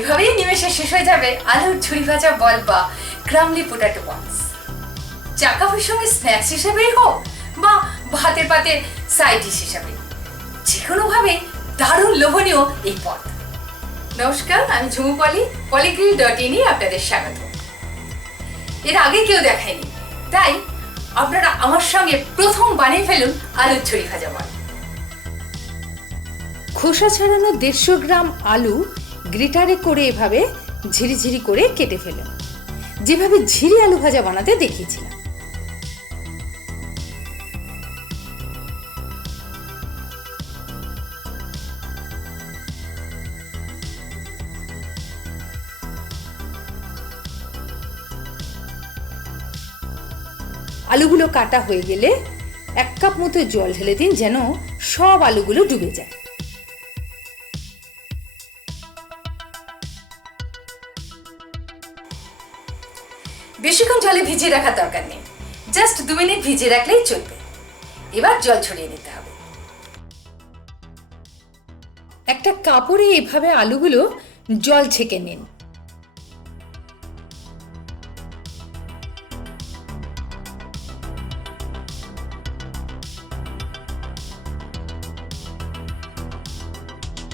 এভাবেই নিমেষে শেষ হয়ে যাবে আলুর ঝুরি ভাজা বল বা ক্রাম্বলি পোটাটো বলস। চা কফির সঙ্গে স্ন্যাক্স হিসেবেই হোক বা ভাতের পাতে সাইড ডিশ হিসেবে, যে কোনোভাবে দারুণ লোভনীয় এই পদ। নমস্কার, আমি ঝুমু পলি, PoliGrill.in আপনাদের স্বাগত। এর আগে কেউ দেখায়নি, তাই আপনারা আমার সঙ্গে প্রথম বানিয়ে ফেলুন আলুর ঝুরি ভাজা বল। খোসা ছাড়ানো 150 গ্রাম আলু গ্রেটারে করে এভাবে ঝিরিঝিরি করে কেটে ফেলুন, যেভাবে ঝিরি আলু ভাজা বানাতে দেখিয়েছিলাম। আলুগুলো কাটা হয়ে গেলে 1 কাপ মতো জল ঢেলে দিন, যেন সব আলুগুলো ডুবে যায়। বেশিক্ষণ জলে ভিজিয়ে রাখার দরকার নেই, জাস্ট 2 মিনিট ভিজিয়ে রাখলেই চলবে। এবার জল ছড়িয়ে নিতে হবে। একটা কাপড়ে এভাবে আলুগুলো জল ছেঁকে নিন।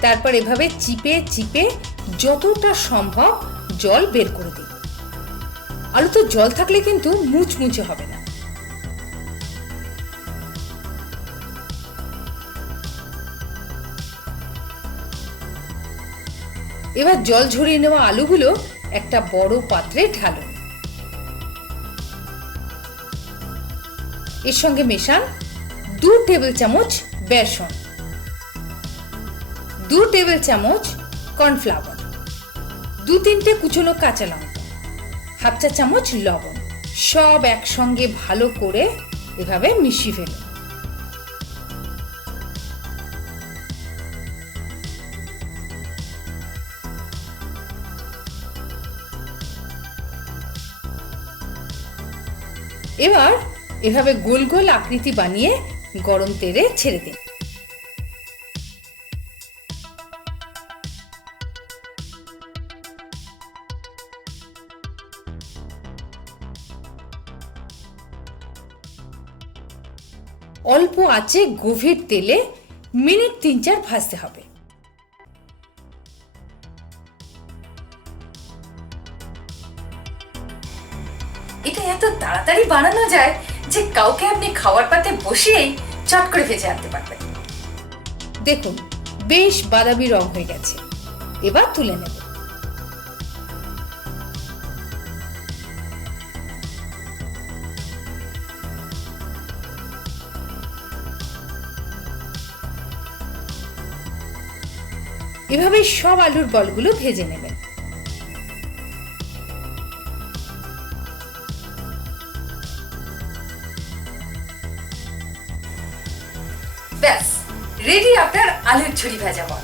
তারপর এভাবে চিপে চিপে যতটা সম্ভব জল বের করে দিন। আলুতে জল থাকলে কিন্তু মুচমুচে হবে না। এবার জল ঝরিয়ে নেওয়া আলুগুলো একটা বড় পাত্রে ঢালুন। এর সঙ্গে মেশান 2 টেবিল চামচ বেসন, 2 টেবিল চামচ কর্নফ্লাওয়ার, 2-3টে কুচনো কাঁচা লঙ্কা, 1/2 চা চামচ লবণ, সব একসঙ্গে ভালো করে এভাবে মিশিয়ে ফেলুন। এবার এভাবে গোল গোল আকৃতি বানিয়ে গরম তেলে ছেড়ে দিন। অল্প আঁচে গভীর তেলে মিনিট 3-4 ভাজতে হবে। এটা এত তাড়াতাড়ি বানানো যায় যে কাউকে আপনি খাওয়ার পাতে বসিয়েই চট করে ভেজে আনতে পারবেন। দেখুন, বেশ বাদামি রং হয়ে গেছে। এবার তুলে নেব। এভাবে সব আলুর বলগুলো ভেজে নেবেন। ব্যাস রেডি আপনার আলুর ঝুরি ভাজা বল।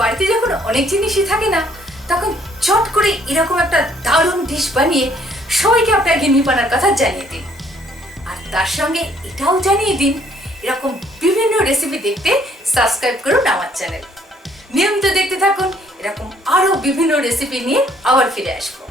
বাড়িতে যখন অনেক জিনিসই থাকে না, তখন চট করে এরকম একটা দারুণ ডিশ বানিয়ে সবাইকে আপনার গিন্নিপানার কথা জানিয়ে দিন। আর তার সঙ্গে এটাও জানিয়ে দিন, এরকম বিভিন্ন রেসিপি দেখতে সাবস্ক্রাইব করুন আমার চ্যানেল। নিয়মিত দেখতে থাকুন, এরকম আরো বিভিন্ন রেসিপি নিয়ে আবার ফিরে আসবো।